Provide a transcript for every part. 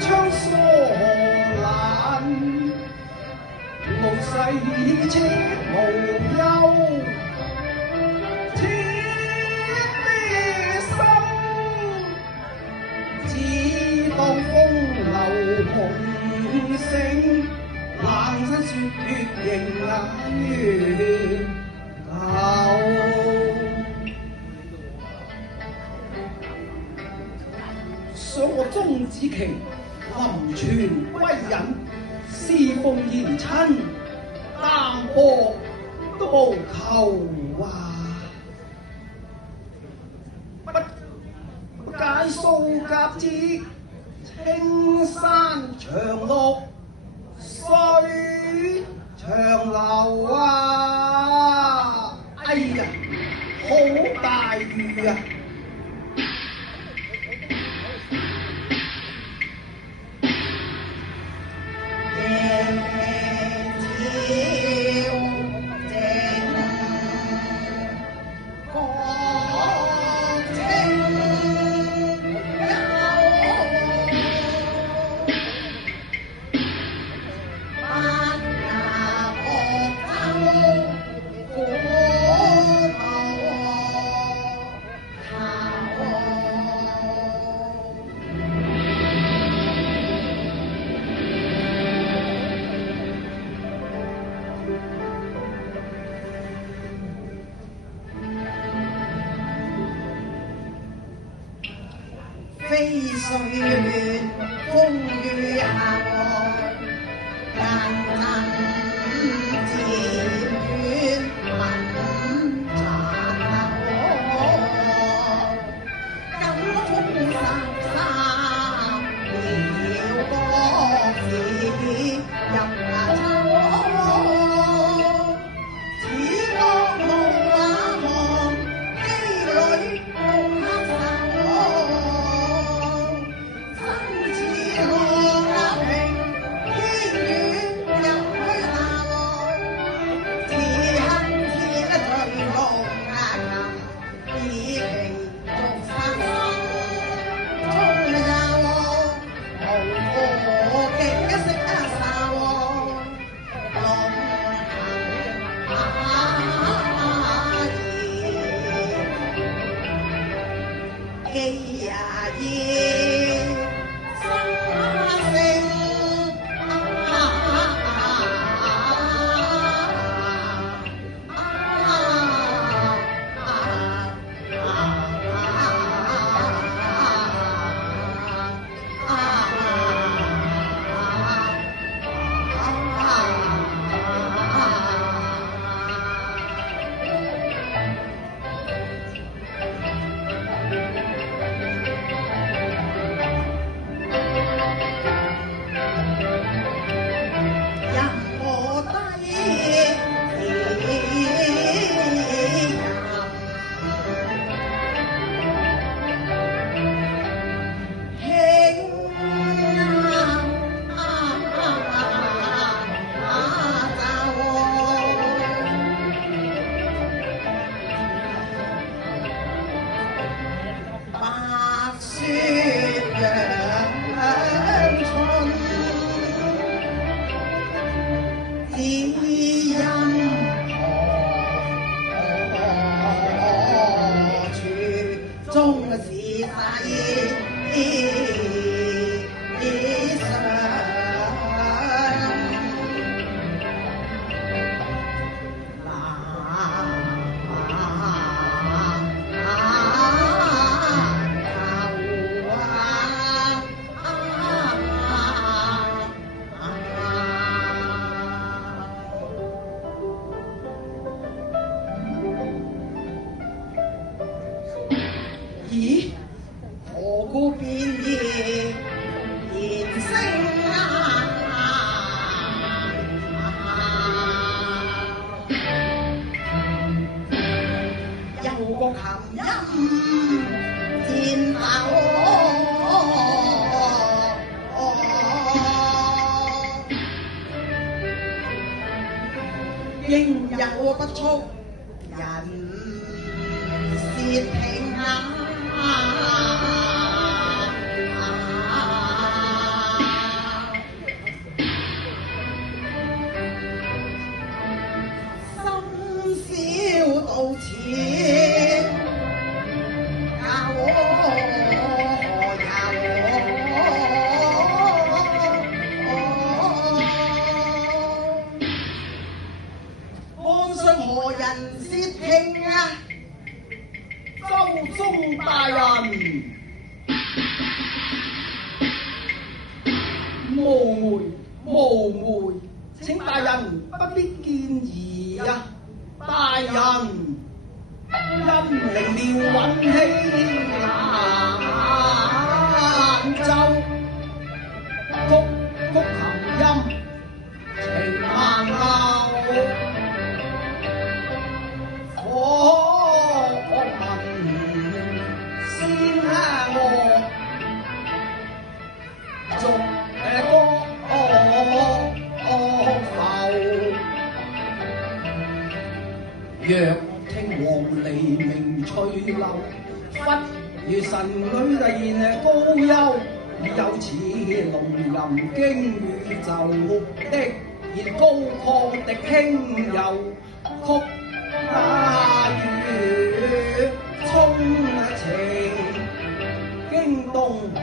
窗疏懶，路細車無憂，切咩心？只當風流蓬盛，冷身雪仍冷月流。想我鍾子期臨泉歸隱，侍奉賢親，淡薄都無求啊！不解數甲子，青山長綠，水長流啊！哎呀，好大雨啊！飛水亂，風雨下落，人人自遠品茶火，九風颯颯，遼國士入秋。記呀耶，沙聲咦？何故變夜言聲有個琴音漸抖，應有不速人舌停下。無媒無媒，請大人不必見疑呀！大人因明了運氣難奏，曲曲琴音情難留，可問先我逐歌浮，若聽黃鸝鳴翠柳，忽如神女嚟高幽，有似龍吟經宇宙的熱高亢的輕柔曲語衷情驚動寒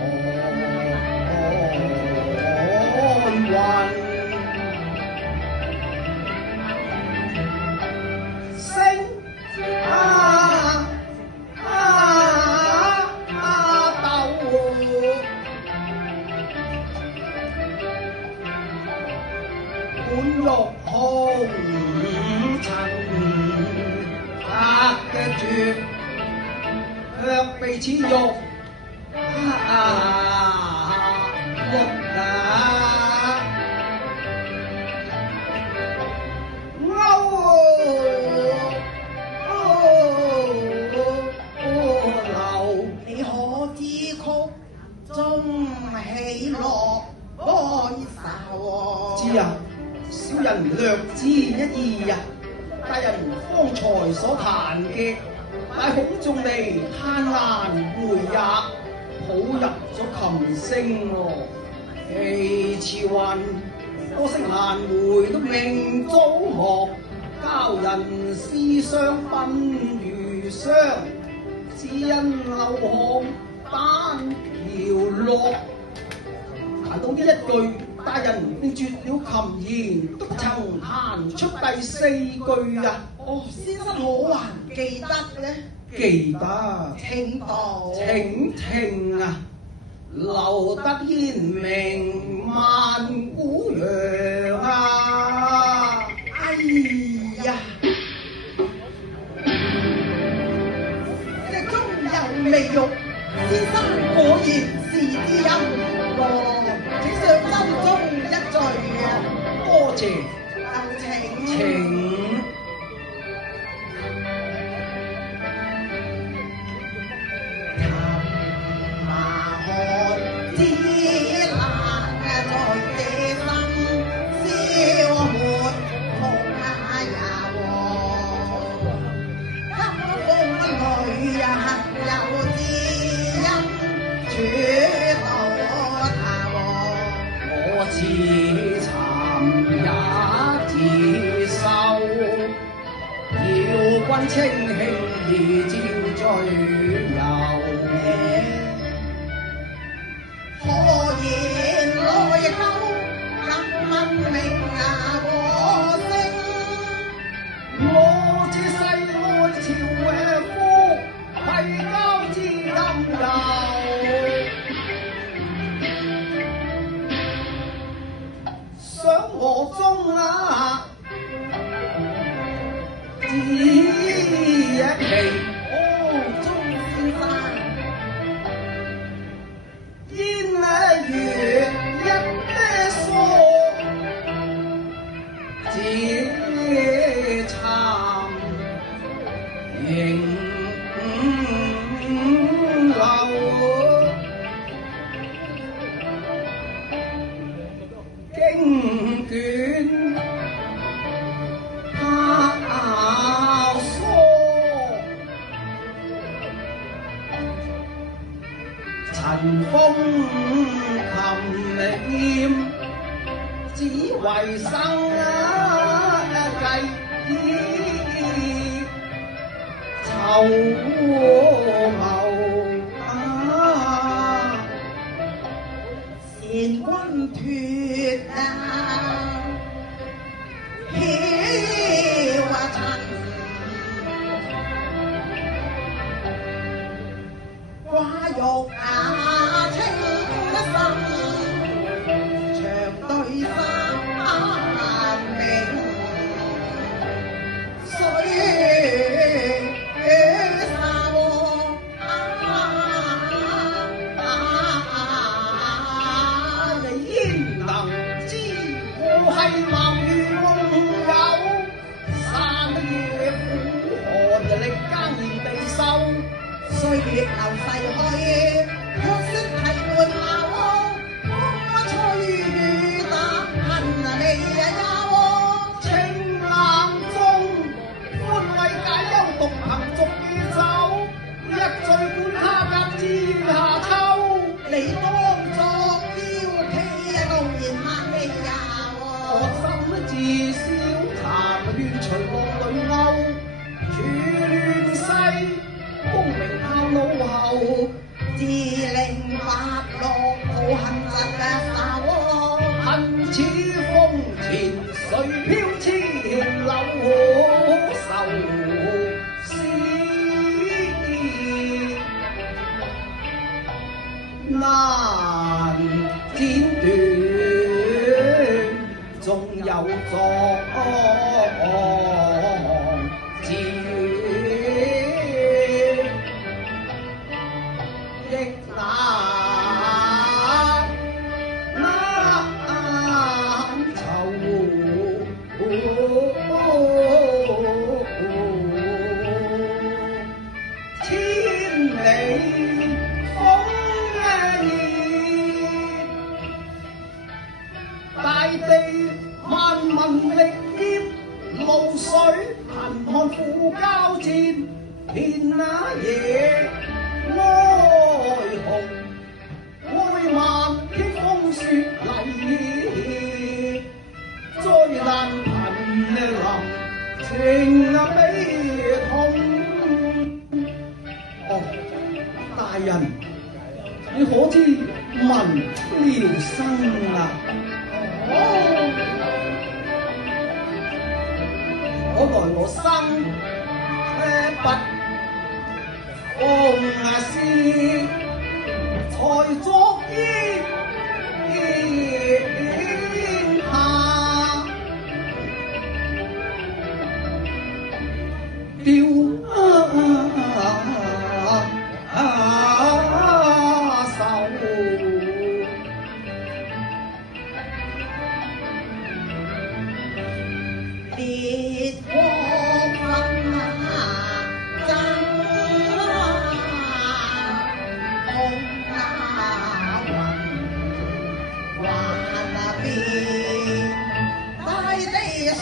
雲，星本玉紅塵隔絕，卻被此玉你可知曲中喜樂哀愁？知啊，小人略知一二啊。大人方才所彈嘅，乃孔仲尼嘆蘭回也，譜入咗琴聲喎。其詞雲：多識蘭回都命遭莫，交人思相賓如霜，只因流汗單橋落。彈到呢一句，大人便絕了琴弦，都不曾彈出第四句啊！哦，先生我還記得呢？記得，請道，請聽啊！留得煙明萬古揚啊！哎呀，隻中有味肉，先生果然是知音。請上周中一句啊！多謝，有請。請。我似蠶也自收，搖君清輕而照醉遊。何言來câu能問明我聲？我這世愛朝夫，攜交之音遊。想何中啊？只一期鍾先生，煙如一些疏，只參迎流。經卷拋疏，塵封琴劍，只為生計籌謀善君脫曉塵，寡欲清心，長隨浪裏勾，處亂世，功名靠腦後，自令發落好恨疾嘅手，恨似風前水飄千流愁思難剪斷，縱有作字亦難酬。千里風熱，大地萬民力竭，露水貧寒苦交戰，遍那夜哀鴻，哀萬天風雪泥，災難頻臨，情悲痛。哦，大人，你可知民遼生啊？我來我生不放肆，才作煙下掉手。烈火紛爭，空那雲還變，大地水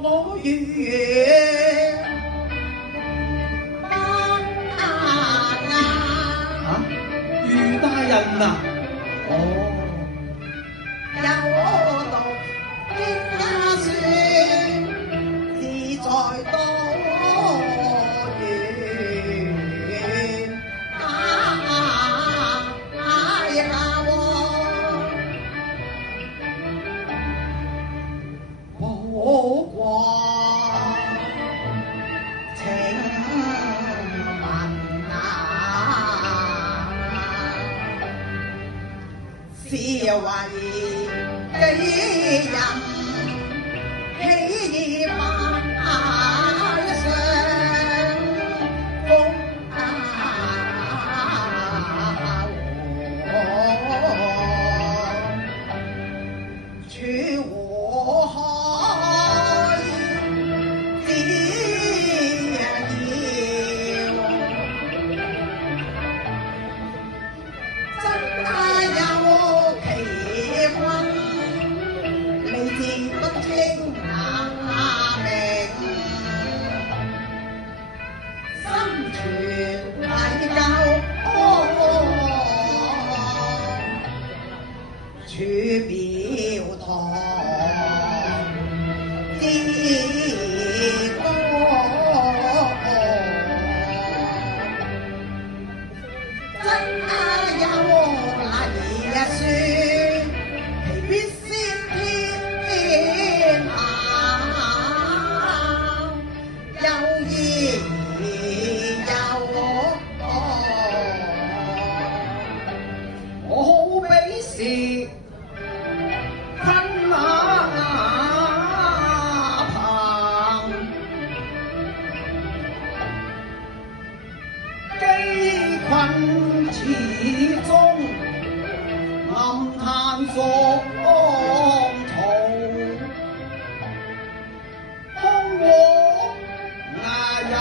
我願余大人啊，有讀經家書，自在多遠，保國情民啊，是為幾人喜發上風處和海只要真有奇困，你自不清那名，心存愧疚。處廟堂之多，真有禮書，其必先天下，有義有我好比是困那棚，機困前屬土，康和牙有，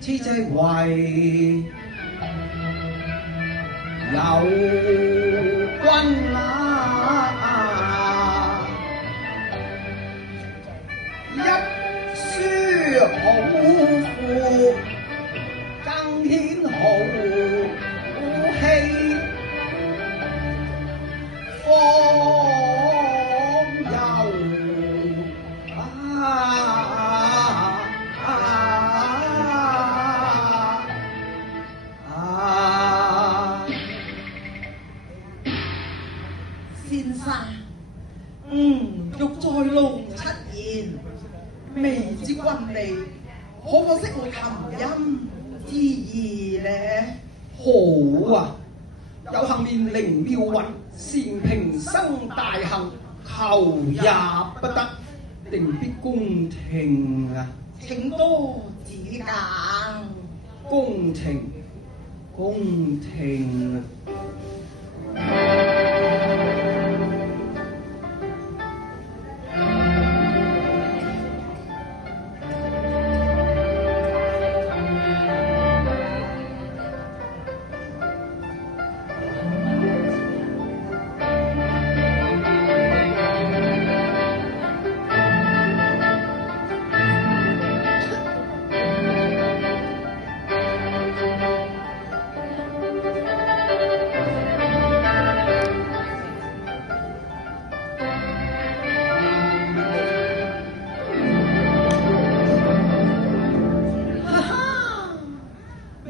此際為有君一書好富，更顯好氣，方先生，玉在龍七言，未知君利，可否識我琴音之意呢？好啊！有幸面靈妙雲，善平生大幸，求也不得，定必公聽啊！請多指教。公聽，公聽。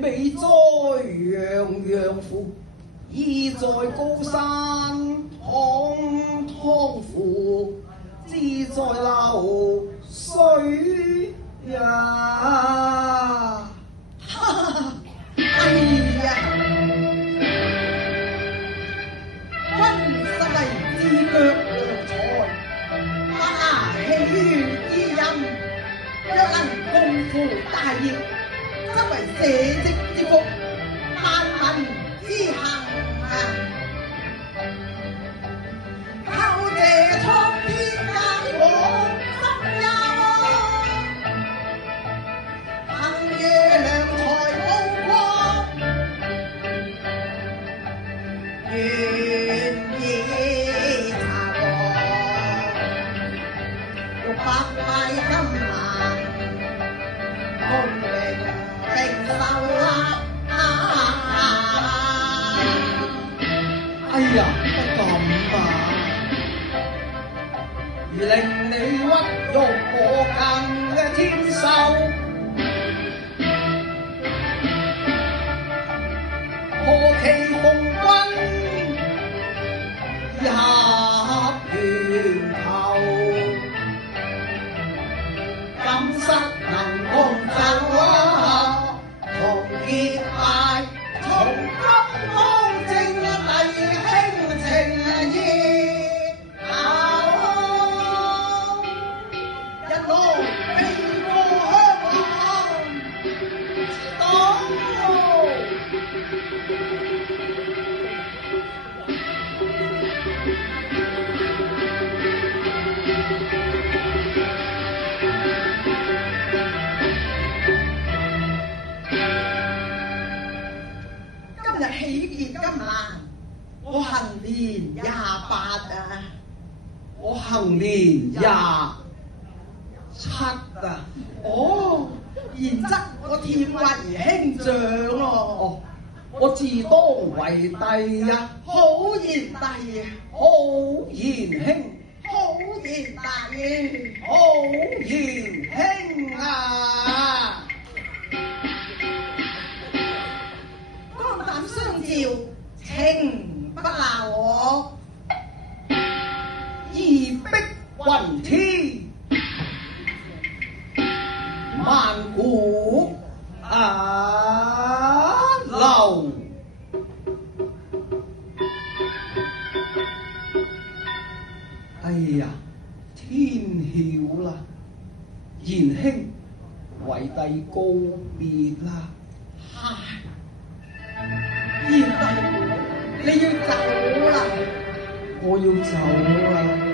美哉洋洋乎，意在高山堂湯乎，志在流水呀！哎呀，君身為自腳良才，不牙氣之音，若能共赴大業，則為社稷之福，萬民之幸啊！求謝蒼天教我心憂，幸與良才無光，願意察獲，欲百塊金蘭，功名定受啦！哎呀，不咁吧，而令你屈辱我更嘅天壽，何其紅軍一拳頭，今失能共走啊，同結拜，從今方正弟兄情義。一路飛過香港，今日喜結金蘭，我行年28啊！我行年27啊！哦，然則我忝為兄長咯。哦，我自當為帝啊！好賢弟，好賢兄，好賢弟，好賢兄啊！肝膽相照，情不鬧我，義逼雲天，萬古流。哎呀，天曉啦，賢兄為帝告別啦。唉，你要走啦。我要走啦。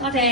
多謝。